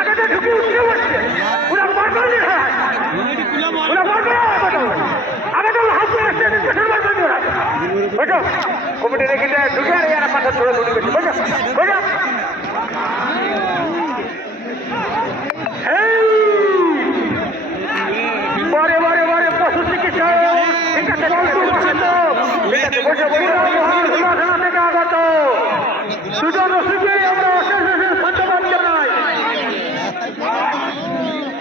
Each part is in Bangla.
আগে তো ঢুকে উঠে বসছে পুরো বার করে দিন পুরো বার করে আগে তো হাত করে আসছে পেছন বার করে দিন বুঝো কমিটি রেখে ঢুকে আর এরা পাথর ছড়ে ঢুকে গেছে বুঝো বুঝো বারে বারে বারে পশু চিকিৎসক ঠিক আছে বসে বসে থেকে আগত দুটো রসিদে আমরা অশেষ অশেষ ধন্যবাদ জানাই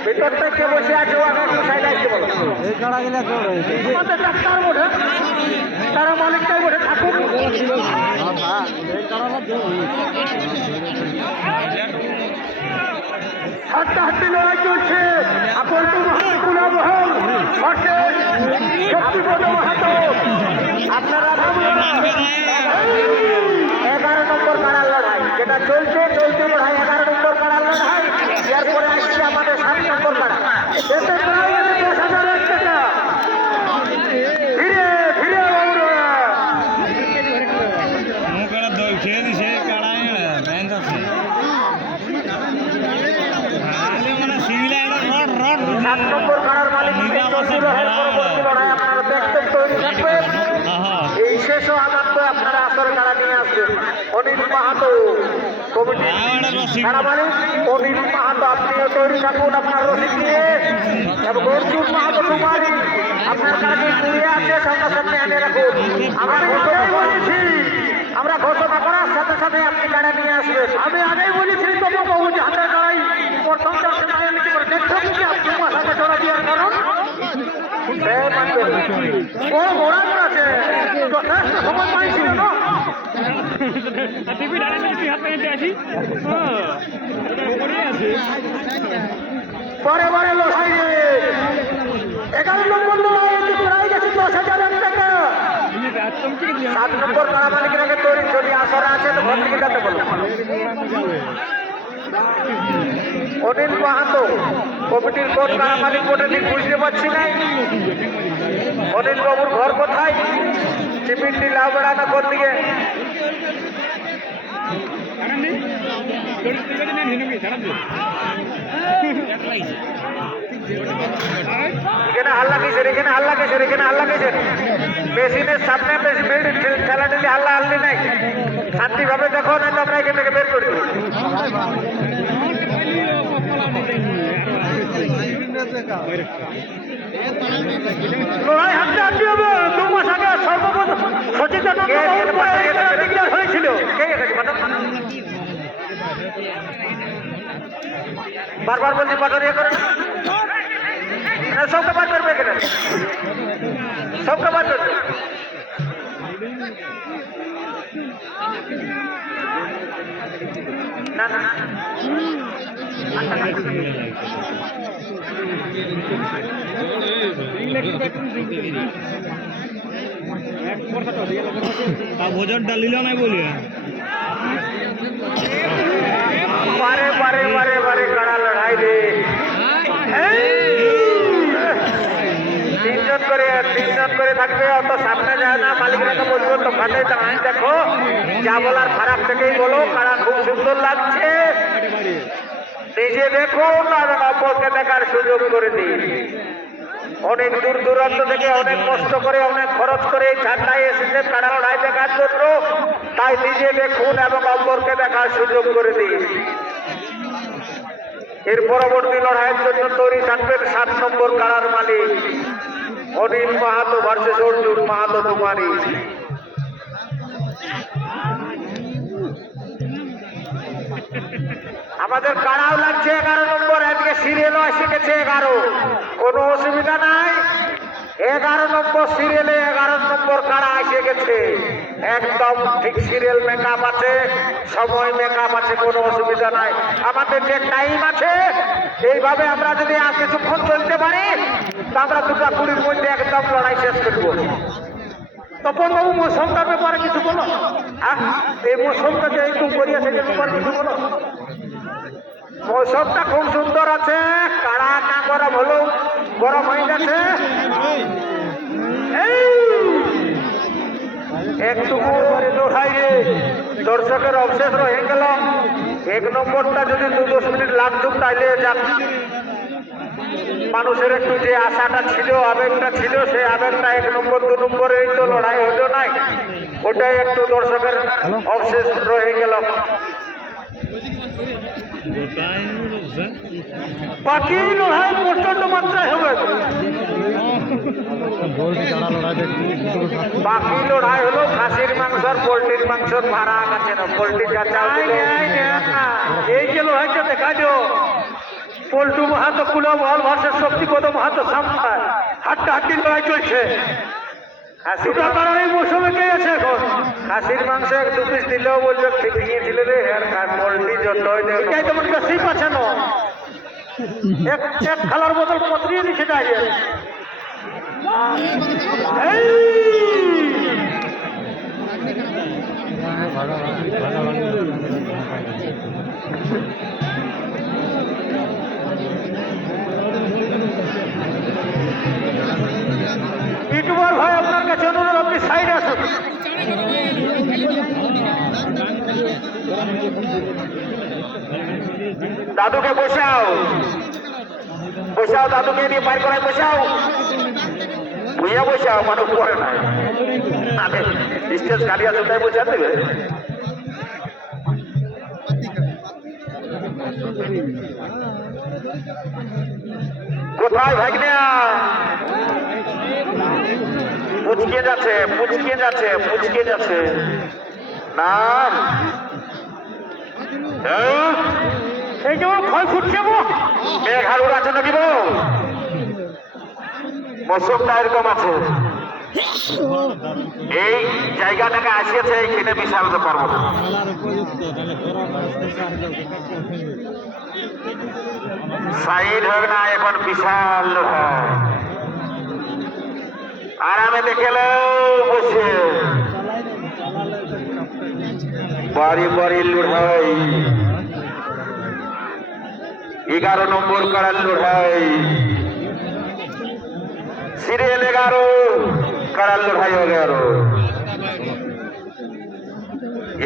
ভিতর থেকে বসে আছে ওখানে একটু সাইড আসতে বলো আমাদের ডাক্তার বটে তারা মালিকটাই বটে থাকুক হাড্ডাহাড্ডি লড়াই চলছে আপন কুলা মহল শক্তিপদ মাহাতো আপনারা 11 নম্বর কাড়ার লড়াই যেটা চলছে লড়াই 11 নম্বর কাড়ার লড়াই এরপরে আসছে আমাদের 7 নম্বর কাড়া এতে প্রায় 10,000 টাকা ধীরে ধীরে সাত নম্বর কাড়ার মালিক পরবর্তী লড়াই আপনারা দেখতে তৈরি থাকবেন এই শেষও আনন্দ আপনারা আসরে কাড়া নিয়ে আসবেন অনিল মাহাতো কমিটি কাড়া মালিক অনিল মাহাতো আপনিও তৈরি থাকুন আপনার রসিদ নিয়ে এবং অর্জুন মাহাতো কুমারী আপনার কাছে ঘুরিয়ে আছে সামনাসামনি আনে রাখুন আমরা ঘোষণাই বলেছি আমরা ঘোষণা করার সাথে সাথে আপনি কাড়া নিয়ে আসবেন আমি আগেই বলেছি তবু বহু যে হাতের কাড়াই প্রথম দেখছেন কি আপনি মাথাকে চড়া দেওয়ার কারণ বড় ঘোড়া আছে যথেষ্ট সময় পাইছিল না পরে পরে লড়াই 11 নম্বর লড়াই প্রায় গেছে 10,000 টাকা 7 নম্বর কাড়া মালিকের আগে তৈরি যদি আসর আছে তো ঘর থেকে যেতে বলো অনিল মাহাতো কমিটির কোন কাড়া মালিক কোটা ঠিক বুঝতে পারছি না অনিল বাবুর ঘর কোথায় চিপিন্ডি লাউবেড়া না কোন দিকে এখানে হাল্লা কিসের এখানে হাল্লা কিসের এখানে হাল্লা কিসের মেশিনের সামনে খেলা টেলে হাল্লা হাল্লি নাই শান্তিভাবে দেখো না তো আমরা এখান থেকে বের করে দেবো লড়াই হাতে হাতে হবে 2 মাস আগে সর্বপ্রথম সচেতন হয়েছিল বারবার বলছি পাথর ইয়ে করে সবকে বাদ করবে এখানে সবকে বাদ করবে না না ভোজনটা লিল নাই বলি বারে বারে বারে বারে কাড়া লড়াই রে তিনজন করে থাকবে অত সামনে যায় না মালিকরা তো বলবো তো ফাটে দাঁড়ায় দেখো যা বলার খারাপ থেকেই বলো কাড়া খুব সুন্দর লাগছে নিজে দেখুন আর অপরকে দেখার সুযোগ করে দিন অনেক দূর দূরান্ত থেকে অনেক কষ্ট করে অনেক খরচ করে এই ঠান্ডায় এসেছে কাড়া লড়াই দেখার জন্য তাই নিজে দেখুন এবং অপরকে দেখার সুযোগ করে দিন এর পরবর্তী লড়াইয়ের জন্য তৈরি থাকবেন 7 নম্বর কাড়ার মালিক অনিল মাহাতো ভার্সেস অর্জুন মাহাতো কুমারী আমাদের কাড়াও লাগছে 11 নম্বর আজকে সিরিয়ালও এসে গেছে 11 কোনো অসুবিধা নাই 11 নম্বর সিরিয়ালে 11 নম্বর কাড়া এসে গেছে একদম ঠিক সিরিয়াল মেকআপ আছে সময় মেকআপ আছে কোনো অসুবিধা নাই আমাদের যে টাইম আছে এইভাবে আমরা যদি আর কিছুক্ষণ চলতে পারি তা আমরা 2:20 মধ্যে একদম লড়াই শেষ করব তপন বাবু মৌসুমটার ব্যাপারে কিছু বলো এই মৌসুমটা যে একটু করিয়াছে যে ব্যাপারে কিছু বলো মৌসুমটা খুব সুন্দর আছে কাড়া না গরম হলেও গরম হয়ে গেছে একটু লড়াই রে দর্শকের অবশেষ হয়ে গেল এক নম্বরটা যদি 2-10 মিনিট লাগতো তাইলে যাক মানুষের একটু যে আশাটা ছিল, আবেগটা ছিল, সেই আবেগটা 1 নম্বর 2 নম্বরেই তো লড়াই হলো নাই, ওটাই একটু দর্শকের অবশেষ রয়ে গেল। বাকি লড়াই প্রচন্ড মাত্রায় হবে। বাকি লড়াই হলো খাসির মাংস আর পোল্ট্রির মাংস ভাড়া আছে না, পোল্ট্রি চাচা এই যে লড়াইটা দেখা যাও পল্টু মাহাতো কুলা বল ভার্সেস শক্তিপদ মাহাতো সামনে হাড্ডাহাড্ডি লড়াই চলছে। দুটা কারণ এই মৌসুমে কে আছে এখন? খাসির মাংস 1-2 পিস দিলেও বলবে ঠিক নিয়েছিল রে, আর পোল্ট্রি যতই দেয় এটাই তেমন বেশি পাচ্ছে না, এক খেলার বদল পত্রিয়ে দিচ্ছে তাই। ইউটিউবার ভাই আপনার কাছে অনুরোধ, আপনি সাইডে আসুন। দাদুকে বসাও, বসাও, দাদুকে নিয়ে পার করায় বসাও, ভুইয়া বসাও, মানুষ পড়ে না, স্টেজ খালি আছে তাই বসা দেবে। কোথায় ভাগনা? পুচকে যাচ্ছে, পুচকে যাচ্ছে, পুচকে যাচ্ছে না, এই যেমন ক্ষয় ফুটছে গো, মেঘ হারুর আছে নাকি বউ? মৌসুমটা এরকম আছে, এই জায়গাটাকে আসিয়েছে, এইখানে বিশাল ব্যাপার বলে সাইড হোক না, এখন বিশাল আরামে দেখেল বসে বাড়ি বাড়ি লড়াই, 11 নম্বর করার লড়াই, সিরিয়াল 11 করার লড়াই 11।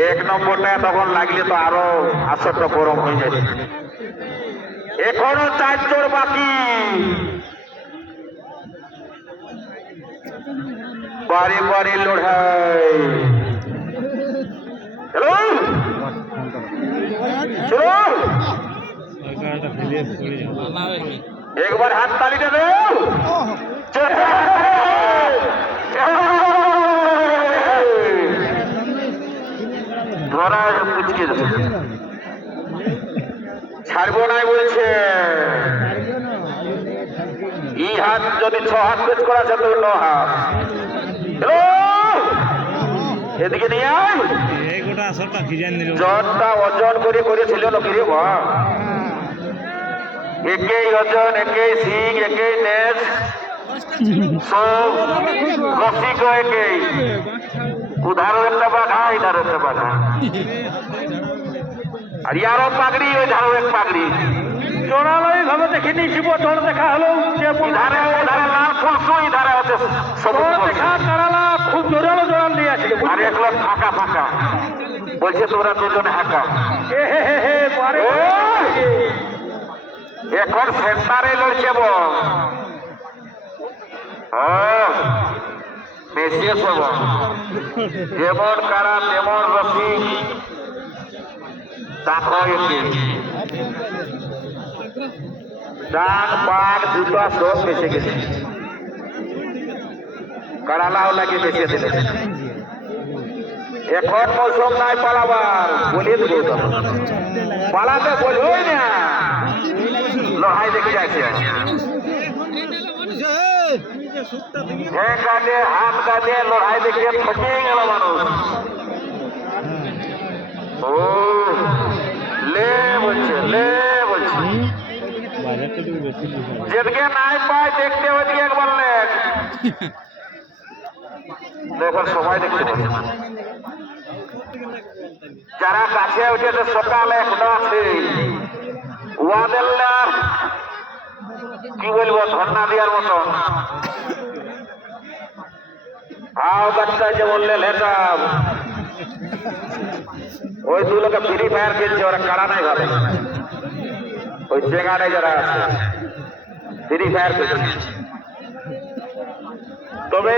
1 নম্বরটা তখন লাগলে তো আরো আসরটা গরম হয়ে যায়। এখনো 4 জোড় বাকি, বাড়ি বাড়ি লড়াই। হ্যালো চলো একবার হাত তালিটা দেও, ধরা পুচকে যাবে, ছাড়বো নাই বলছে। ই হাত যদি 6 হাত পেচ করা আছে তো 9 হাত। হ্যালো এদিকে নিয়ে আয়, জনটা ওজন করে করেছিল নাকি রে বা? একেই ওজন, একেই সিং, একেই নেজ, সব রসিক একেই, উধারও একটা বাঘা, ইধারও একটা বাঘা, আর ইয়ারও পাগড়ি, ওই ধারও এক পাগড়ি। জোড়ালাই ভাবে দেখে নিয়েছি, বছর দেখা হলো ধারে ধারে লাল ফুলসু, ধারে হচ্ছে সবুজ দেখা কারালা, খুব জোরালো জোরাল নিয়ে আসছিল, আর একলো ফাঁকা ফাঁকা বলছে তোরা দুজনে হাঁকা। এখন সেন্টারে লড়ছে বেশি সব, যেমন কারা তেমন রসিক, ডান পাক দুটো সব বেঁচে গেছে, কারালাও লাগে বেঁচে দিলে। এখন মৌসুম নাই পালাবার, বলে দেব পালাতে বলবই না, লড়াই দেখে যাচ্ছে, কাঁদে হাত কাঁদে লড়াই দেখে ফটিয়ে গেল মানুষ। ও লে বলছে, লে বলছে, যেদিকে নাই পায় দেখতে ওইদিকে একবার লেখ, এখন সবাই দেখতে পাচ্ছে। যারা কাছে উঠেছে সকালে এখনো আছে, ওয়াদের কি বলবো ধর্ণা দেওয়ার মতো। আও বাচ্চা যে বললেন হেসাব ওই দু লোকে ফ্রি ফায়ার খেলছে, ওরা কারা নাই ভাবে, ওই চেঙ্গাটাই যারা আছে ফ্রি ফায়ার খেলছে। তবে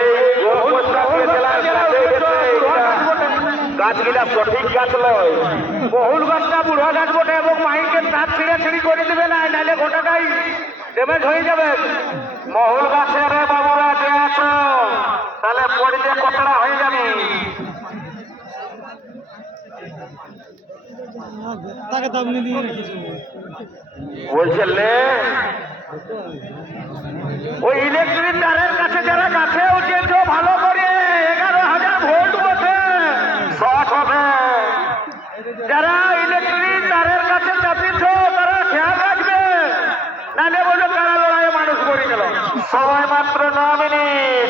গাছগুলা সঠিক গাছ নয়, বহুল গাছটা বুড়া গাছ বটে এবং মাইকে তার ছিঁড়ে ছিঁড়ি করে দেবে না, নাহলে গোটাটাই ড্যামেজ হয়ে যাবে। মহুল গাছের বাবুরা যে আছো তাহলে পড়িতে কতটা হয়ে যাবে। বলছে লে ওই ইলেকট্রিক তারের কাছে যারা গাছে উঠেছ ভালো করে 11,000 ভোল্ট বসে শর্ট হবে। যারা ইলেকট্রিক তারের কাছে চাপিয়েছ তারা খেয়াল রাখবে, নাহলে বলে কারা লড়াইয়ে মানুষ মরে গেল। সময় মাত্র 9 মিনিট,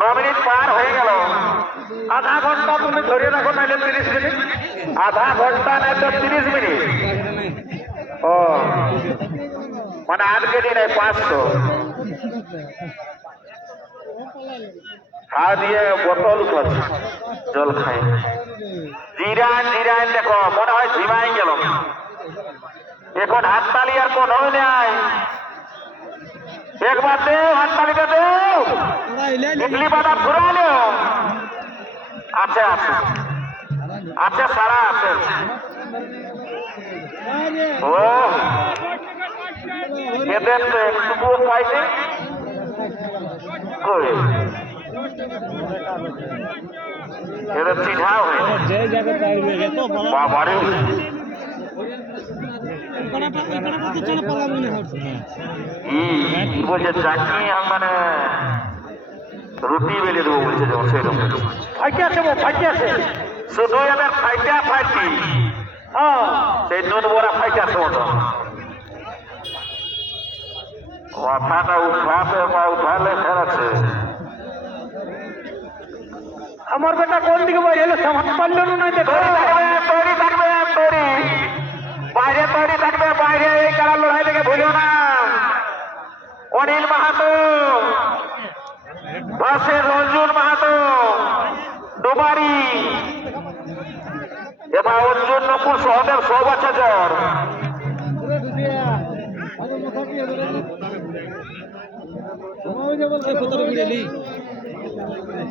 9 মিনিট পার হয়ে গেল। আধা ঘন্টা তুমি ধরে রাখো, নাহলে 30 মিনিট, আধা ঘন্টা নাই তো 30 মিনিট। ও মানে 8 কেজি নাই 500 খা দিয়ে বোতল খাচ্ছে, জল খাই জিরান জিরান দেখো মনে হয় ঝিমাই গেল। এখন হাততালি আর কোনো নাই, একবার দেও হাততালিটা দেও, ইডলি বাদাম ঘুরালো আছে আছে আছে সারা আছে। ও এদের তো একটুকুও পাইনি কই, এদের চিঠাও বাবারে বলছে চাটনি মানে রুটি বেলে দেবো বলছে, যেমন সেরকম ফাইটে আছে, ফাইটে আছে শুধু এদের ফাইটা ফাইটি। হ্যাঁ সেই দুধ বড়া ফাইটে আছে মতো মাথাটা উঠাতে বা উঠালে ফেরাচ্ছে। আমার বেটা কোন দিকে বাইরে এলো সামাল পারল না, দেখো তৈরি থাকবে তৈরি, বাইরে তৈরি থাকবে বাইরে। এই কারা লড়াই থেকে ভুলো না। অনিল মাহাতো ভার্সেস অর্জুন মাহাতো ডোবারি, এবার অর্জুন নকুল সহদেব সব আছে জ্বর।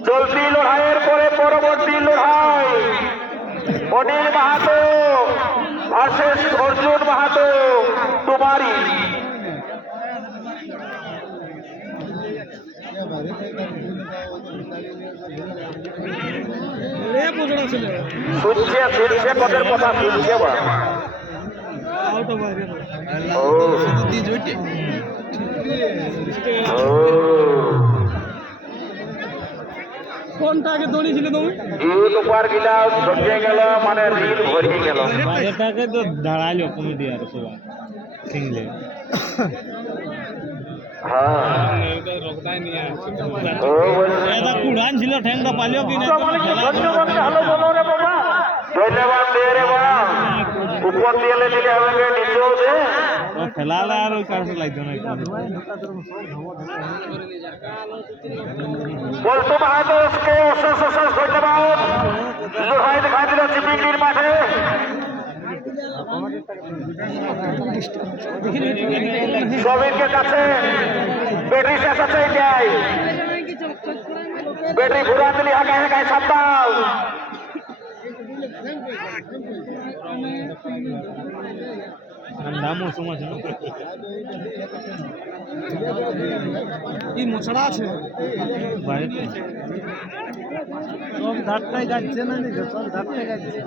চলতি লড়াইয়ের পরে পরবর্তী লড়াই অনিল মাহাতো ভার্সেস অর্জুন মাহাতো ডোবারি। শুনছে ফিরছে পদের কথা শুনছে বা কোনটা আগে দৌড়িয়েছিল তুমি? ইউটিউবার গিলা ঢুকে গেল, মানে রিল ভরিয়ে গেল। বাজেটাকে তো দাঁড়াইলো কমিটি আর সবাই সিংলে। কুড়ান ছিল ঠ্যাংটা পালিও কি না? ধন্যবাদ দে রে বাবা, উপর দিয়ে দিলে হবে, নিচেও দে। ফেলালে আর ওই কারণে লাগতো না। বলতো মাহাতো অশেষ অশেষ ধন্যবাদ। লড়াই দেখা দিল চিপিংলির মাঠে। সবিনকে কাছে ব্যাটারি শেষ আছে, এটাই ব্যাটারি ঘুরা দিলি হাঁকায় হাঁকায় সাবধান। ঠান্ডা মৌসুম আছে না, কি মশলা আছে বাইরে সব ধারটাই যাচ্ছে না, সব ধারটাই যাচ্ছে।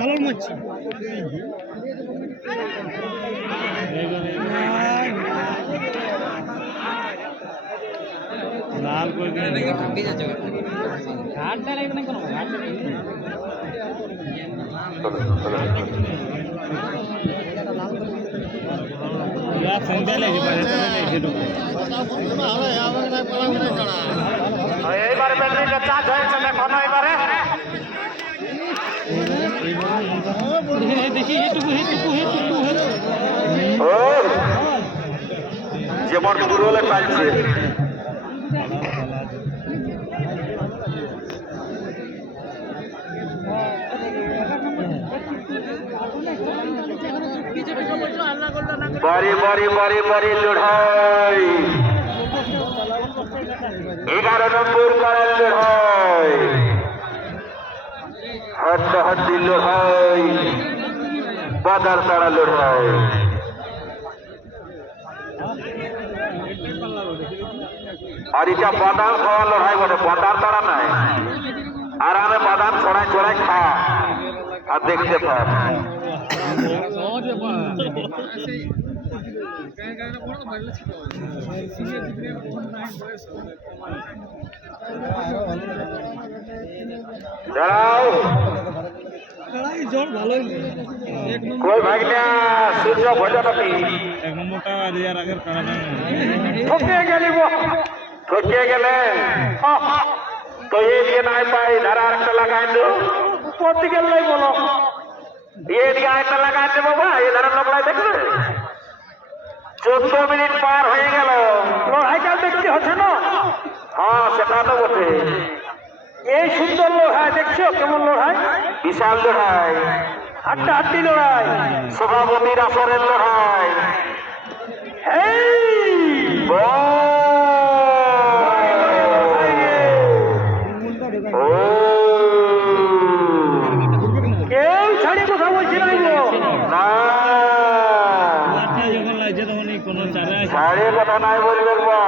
ভালো মাছ লাল করে ঘাটটা লাগবে না কোনো ঘাটটা या संध्या लेके এইবারে ব্যাটারিটা চার্জ হয়েছে, দেখো না এবারে দেখি ও যেমন পুরোলে টাইছে বাড়ি লড়াই 11 নম্বর করার লড়াই হাড্ডাহাড্ডি লড়াই বাজার তারা লড়াই আর এটা বাদাম খাওয়া লড়াই বটে বাজার তারা নাই আর আমি বাদাম ছড়াই ছড়াই খা আর দেখতে পাব দাঁড়াও কই ভাগনা সূর্য ভজন কি এক নম্বরটা রিয়ার আগের কারণে ঠকে গেলে তো এই দিয়ে নাই পাই ধারা একটা লাগাই দো পড়তে গেলে বলো এই দিয়ে একটা লাগাই দে বাবা এই ধারা লাগাই দেখবে 14 মিনিট পার হয়ে গেল লড়াইটা দেখতে হচ্ছে না হ্যাঁ সেটা তো বটে এই সুন্দর লড়াই দেখছো কেমন লড়াই বিশাল লড়াই হাড্ডাহাড্ডি লড়াই সভাপতির আসরের লড়াই কেউ ছাড়িয়ে কথা বলছি না যখন লাগছে তখন কোনো চারে ছাড়িয়ে কথা নাই বলবেন বা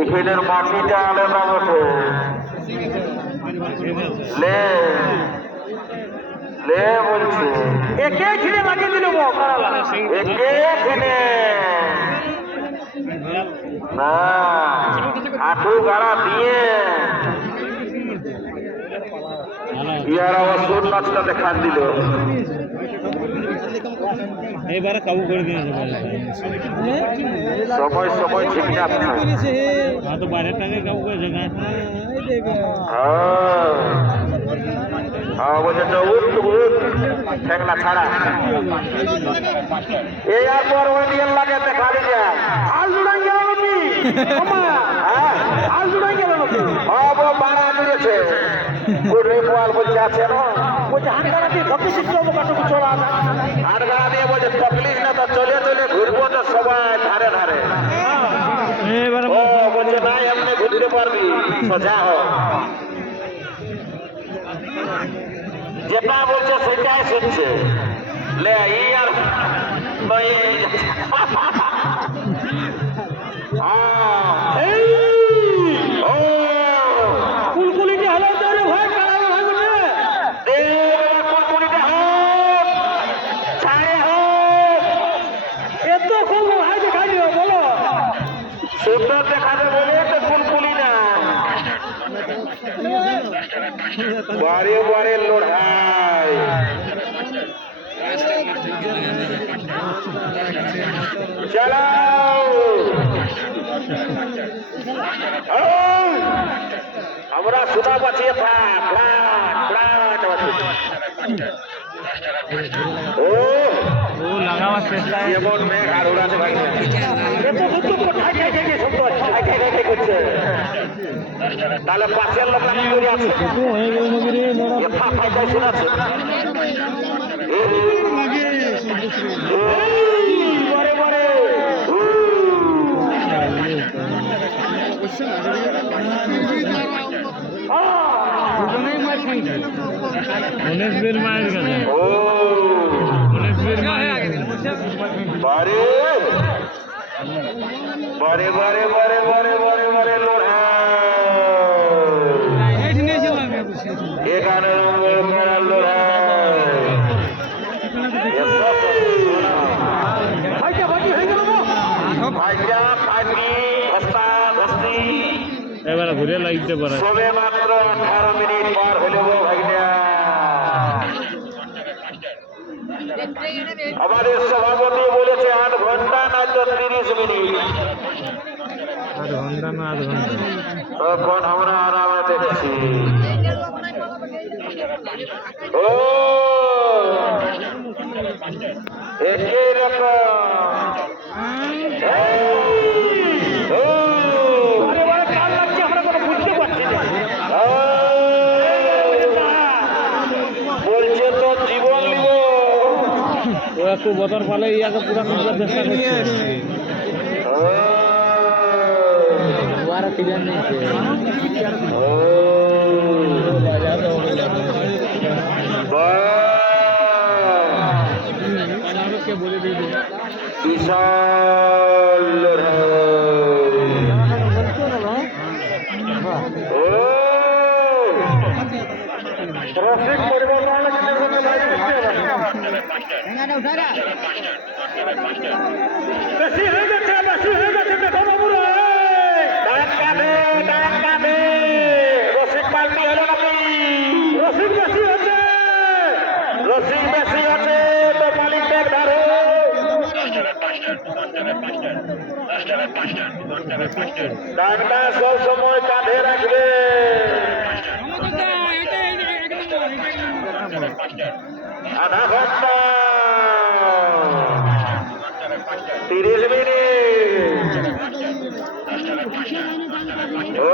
এখানের মাটিটা আলাদা বটে লে লে বলছে একে ছিঁড়ে লাগিয়ে দিল একে ছিঁড়ে না হাঁটু গাড়া দিয়ে ইয়ার আবার সুর নাচটা দেখান দিল এবারে কাবু করে দিয়ে সময় সময় ঠিক না হ্যাঁ তো বাইরের টাকা কাবু করেছে না বলছে তো ঠেকনা ছাড়া এই পর ওই নিয়ে লাগে দেখা দিয়ে আল জুড়াই গেল নাকি আল জুড়াই গেল নাকি বাড়া জুড়েছে গোয়াল বলছে আছে না বলছে হাট গাড়া দিয়ে ধপি শিখলো কাটুকু চলা হাট গাড়া দিয়ে বলছে তকলিস না তো চলে চলে ঘুরবো তো সবাই ধারে ধারে ও বলছে নাই এমনি ঘুরতে পারবি সোজা হোক যেটা বলছে সেটাই শুনছে লে আর কুলকুলিটা হলো তাহলে ভয় কারা কুলকুলিটা হোক ছাড়ে হোক এত খুব ভাই দেখাই দিও বলো সুন্দর দেখাবে বলে তো কুলকুলি না বারে বারে লড়াই চালাও আমরা সুদা বাঁচিয়ে থাক ও লাগাবার চেষ্টা এমন মেঘ আর উড়াতে পারি করছে তাহলে পাশের লোক করে আছে শোনাচ্ছে বরে বরে উনিশ বের মায়ের গেছে ও 19 বের মায়ের বারে বারে বারে বারে বারে বারে বারে লড়াই 11 নম্বর করার লড়াই এবারে ঘুরে লাগতে পারে সবে মাত্র 18 মিনিট পার হলো ভাইয়া আমাদের সভাপতি বলেছে 8 ঘন্টা না তো 30 মিনিট 8 ঘন্টা না 8 ঘন্টা তখন আমরা আরামে দেখছি বলছে তো জীবন নিব ও একটু বদর পালে ইয়াকে পুরা করার চেষ্টা করছে ওরা ক্লিয়ার নেই কে বলে দিয়ে দিল বিশাল রসিক পরিবর্তন বেশি হয়ে গেছে দেখো বাবু রসিক পাল্টি হলো নাকি রসিক বেশি আছে তো মালিকদের ধরো ডাকটা সব সময় কাঁধে রাখবে আধা ঘন্টা 30 মিনিট ও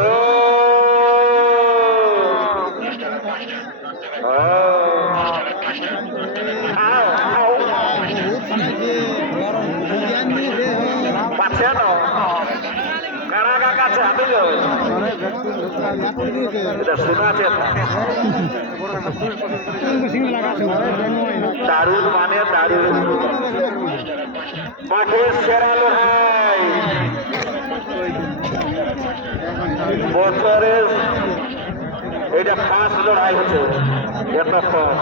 পাচ্ছে না কারা কাছে হাতে এটা শোনা আছে দারুণ মানে দারুণ মাঠের সেরা লড়াই বছরের এটা ফার্স্ট লড়াই হচ্ছে এতক্ষণ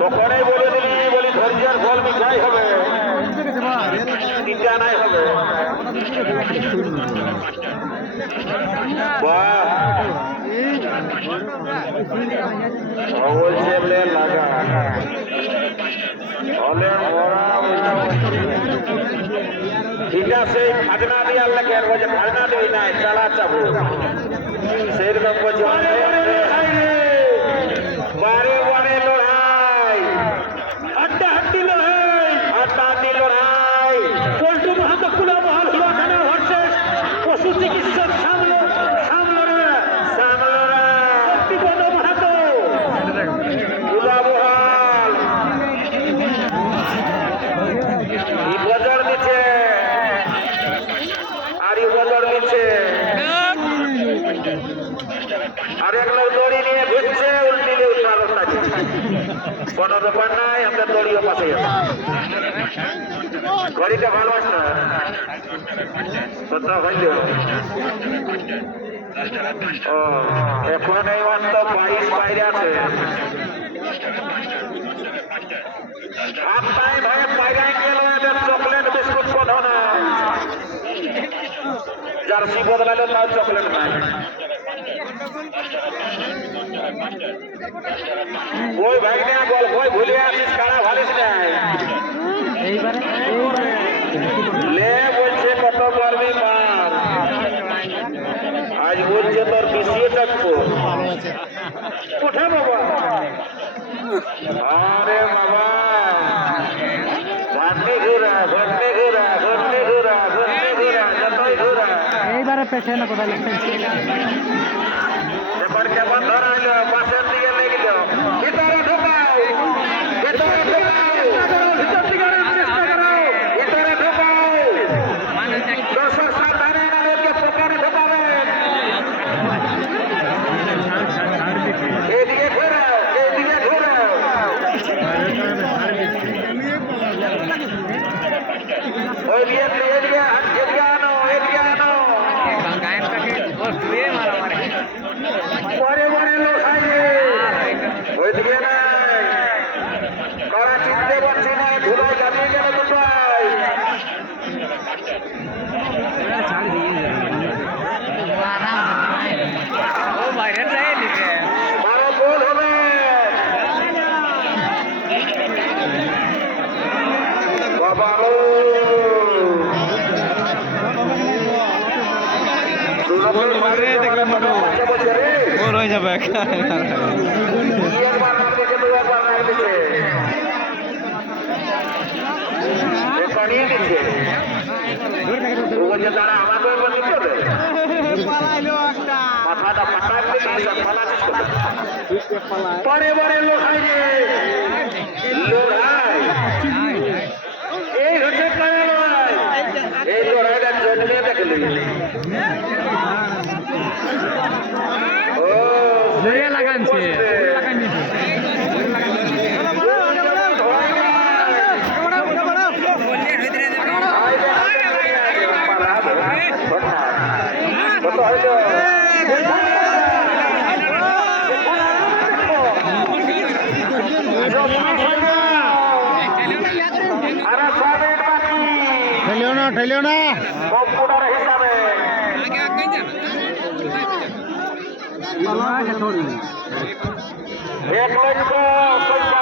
তখনই বলে দিলি বলি ধৈর্যের ফল মিঠাই হবে তিনটা নাই হবে বলছে লাগা ঠিক আছে খাজনা দিয়ে লাগে বলছে খাজনা দিই নাই চালা চাবো সেরকম বলছে বারে বারে লড়াই হাড্ডি লড়াই পল্টু মাহাতো কুলা মহল হলো এখানে হচ্ছে পশু চিকিৎসক আর এক লোক দড়ি নিয়ে ঘুরছে উল্টিলে উল্টা কোনো ব্যাপার নাই আমরা দড়িও পাশে যাবো ঘড়িটা ভালোবাস না কোথাও হইল ও এখন এই মাত্র 22 বাইরে আছে হাত পায়ে ভয়ে বাইরে গেল এদের চকলেট বিস্কুট কোথাও না জার্সি বদলালে তাও চকলেট নাই ওই ভাই না বল ওই ভুলে আসিস কারা ভালিস নাই লে বলছে কত পারবি মার আজ বলছে তোর বিশিয়ে থাকবো কোথায় বাবা আরে বাবা ঘন্টে ঘোরা যতই ঘোরা এইবারে পেছে না কোথায় এবার কেমন ধরাইল পাশের দিকে লেগেল ভিতরে ঢোকাও ভিতর দিকে চেষ্টা করো ভিতরে ঢোকাও দর্শক সাবধানে আমাদেরকে পোকারে ঢোকাবেন এদিকে ঘোরাও এদিকে আনো পরে লোক ওইদিকে নাই করা চিনতে পারছি না ধুলায় চাপিয়ে গেল দুটাই বড় গোল হবে বাবা রয়ে যাবে বানিয়ে দিচ্ছে ও বলছে তারা আমাকে বলতে হবে মাথাটা পাঠাতে পরে পরে লোহাই রে লোহাই এই হচ্ছে কারা লড়াই এই লড়াইটা জন্মে দেখলে ও লাগানছে ঠেলিও না কম্পিউটার হিসাবে এক লক্ষ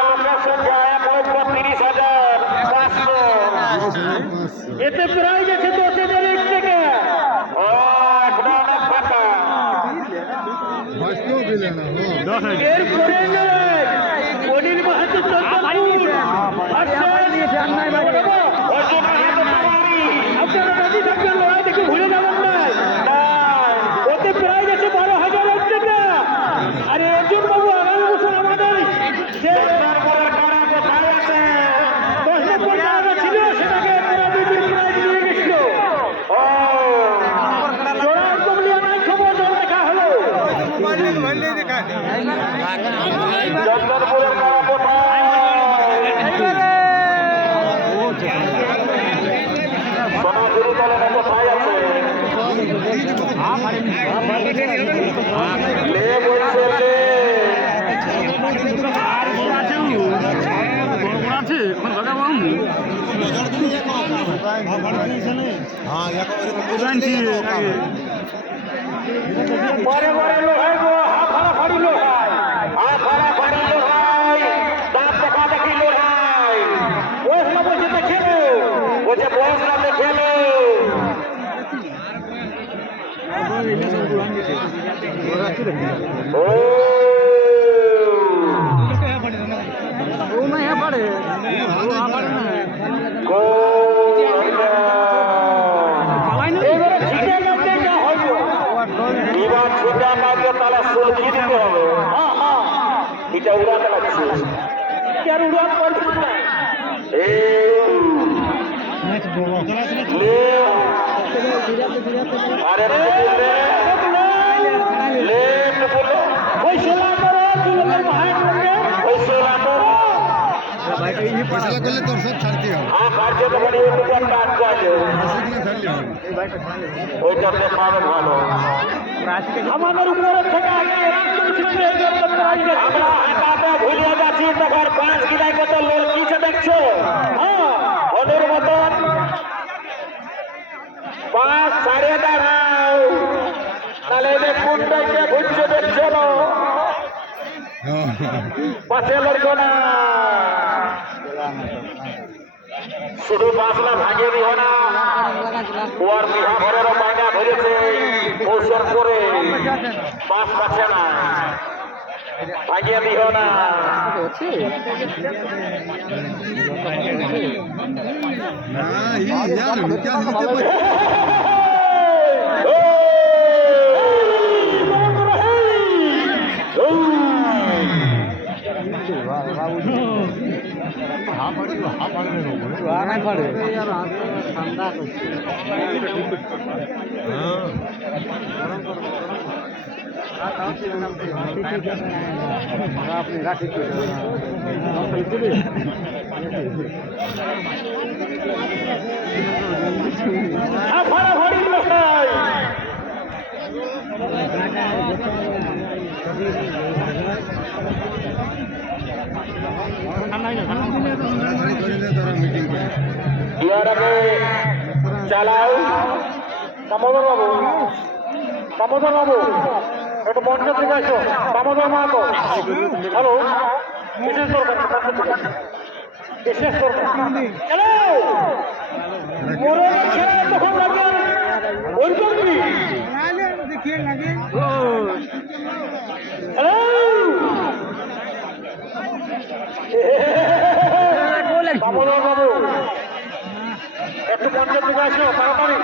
লোকের সংখ্যা 1,30,500 এতে প্রায় গেছে 10,000 টাকা ও একটা অনেক ফাঁকা এরপরে অনিল মাহাতো আপনারা রাজি থাকবেন লড়াই থেকে ভুলে যাবেন না ওতে প্রায় গেছে 12,000 টাকা আর অর্জুন বাবু আগামী বছর আমাদের যে কোথায় আছে 10 লক্ষ টাকা ছিল সেটাকে নিয়ে গেছিল ও জোড়া একদম নিয়ে নাই খবর জল দেখা হলো চন্দনপুরের কারা কোথায় সোনাঝুরি দলের কোথায় আছে লে বলছে লে পরে পরে লোহাই গো হাফাড়া ফাড়ি লোহাই হাফাড়া ফাড়ি লোহাই দাঁত দেখা দেখি লোহাই বয়স না বসে দেখেলো বলছে বয়স না দেখেলো ও এটা উড়াতে লাগছে আর উড়াতে পারছিস না আরে করলে তোর সব ছাড়তে হবে ওইটাতে পাবে ভালো আমাদের উপরে থেকে আমরা ভুলিয়ে যাচ্ছি তখন 5 কিলাই কত লোক কিছে দেখছো হ্যাঁ ওদের মতন 5 সাড়ে দাঁড়াও তাহলে এদের কোনটাকে ঘুরছে দেখছো না পাশে লড়কো না শুধু 5 লাখ ভাঙিয়ে দিও না ওর বিহা ঘরেরও বায়না ধরেছে কৌশল করে 5 পাচ্ছে না ভাঙিয়ে দিও না ঠান্ডা করছে আপনি রাখি চালাও দামোদর বাবু একটু মঞ্চ থেকে আসো দামোদর মাহাতো হ্যালো বিশেষ দরকার বিশেষ দরকার হ্যালো মোরে খেলা তখন লাগে ওই করবি হ্যালো দামোদর বাবু মাঠের দিকে আসো তাড়াতাড়ি।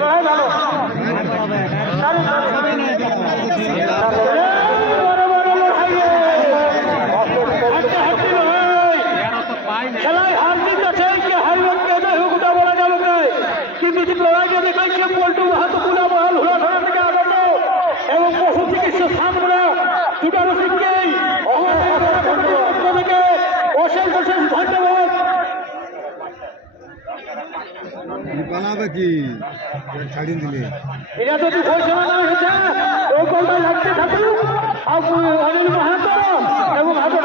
লড়াই ভালো। দারুণ, দারুণ। বড় বড় লড়াই রে। হাড্ডাহাড্ডি লড়াই। খেলায় হার জিত আছে কি হারবে কেটে হুকুটা বলা যাবে না, কিন্তু যে লড়াইটা দেখাচ্ছে পল্টু মাহাতো পুনা মহল হুড়াধরা থেকে আগত এবং পশু চিকিৎসা সামনে দুটারও সিংকেই থেকে অশেষ অশেষ ধন্যবাদ। বানাবে কি ছাড়িয়ে দিলে এটা যদি ঘোষণা না হয়েছে ওই গোলটা লাগতে থাকুক আর অনিল মাহাতো এবং হাজার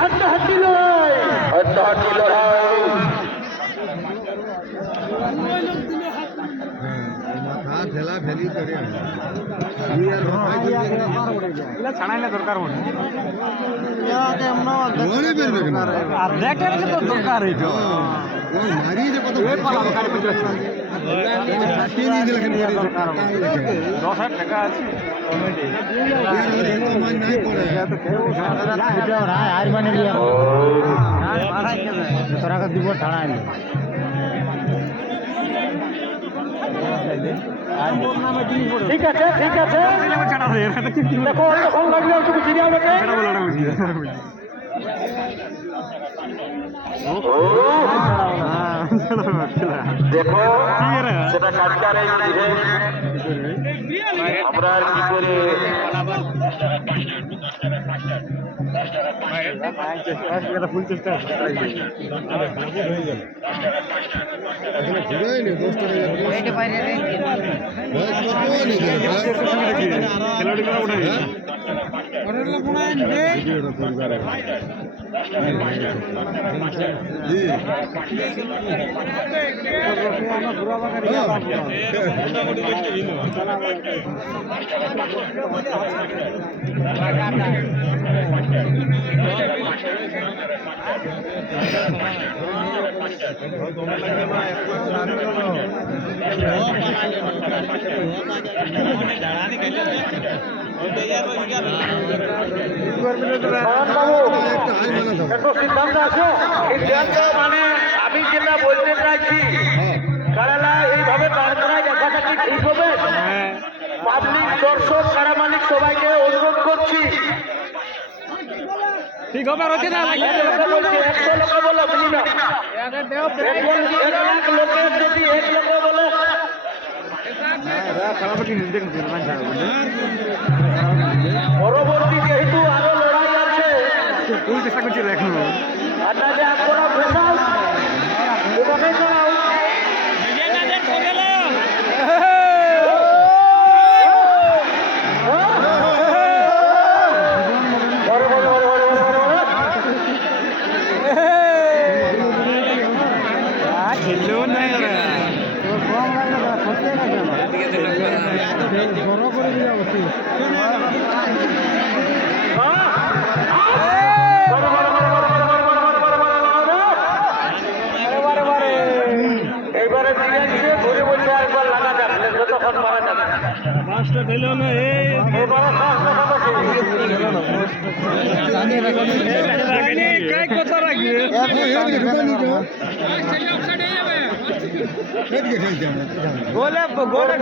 হাড্ডাহাড্ডি লড়াই, হাড্ডাহাড্ডি লড়াই। মাথা ঠেলা ফেলি করে ছাড়াইলে দরকার মনে মারি যে কত 10,000 টাকা আছে তোরা দিব ছাড়াই ঠিক আছে ঠিক আছে দেখো তখন লাগলে একটু বুঝিয়ে দিও আমাকে। দেখো সেটা কাটকারে আমরা আর কি করে ফুল চেষ্টা একটু সিদ্ধান্ত আছে। সিদ্ধান্ত মানে আমি যেটা বলতে চাইছি কারালা এইভাবে প্রার্থনায় দেখাটা কি ঠিক হবে? পাবলিক দর্শক কারা মালিক সবাইকে অনুরোধ করছি ঠিক হবে রয়েছে না 100 লোক বলে বুঝি না 1 লাখ লোকের যদি 1 লোক বলে পরবর্তী যেহেতু আরো লড়াই আছে ফুল চেষ্টা করছি এখন আপনাকে আপনারা ফেসাল ওটাকে চালাও। খেললেও নাই এইবারে দিকে ঘুরে বলছে একবার লাগা যাবে যতক্ষণ মারা যাবে পাঁচটা ঢেলেও না এবারে কথা রাখবে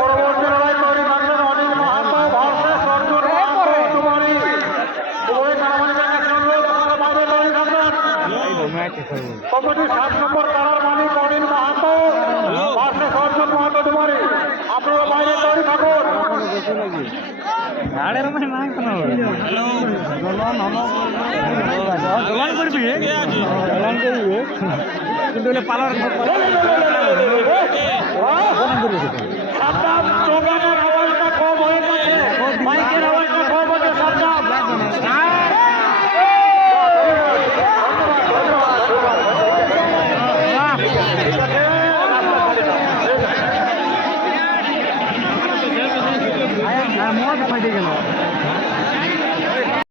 পরবর্তী লড়াই তৈরি করছেন অনিল মাহাতো ভার্সেস অর্জুন মাহাতো তোমারই তোমারই কারামানি জায়গা অনুরোধ আপনারা বাইরে লড়াই থাকবেন। কমিটির 7 নম্বর কারার মালিক অনিল মাহাতো ভার্সেস অর্জুন মাহাতো তোমারই আপনারা বাইরে তৈরি থাকুন। কিন্তু পালার সাবধান, চোগানের আওয়াজটা কম হয়ে গেছে, মাইকের আওয়াজটা কম হচ্ছে সাবধান। ঠিক আছে, ফাইটে গেল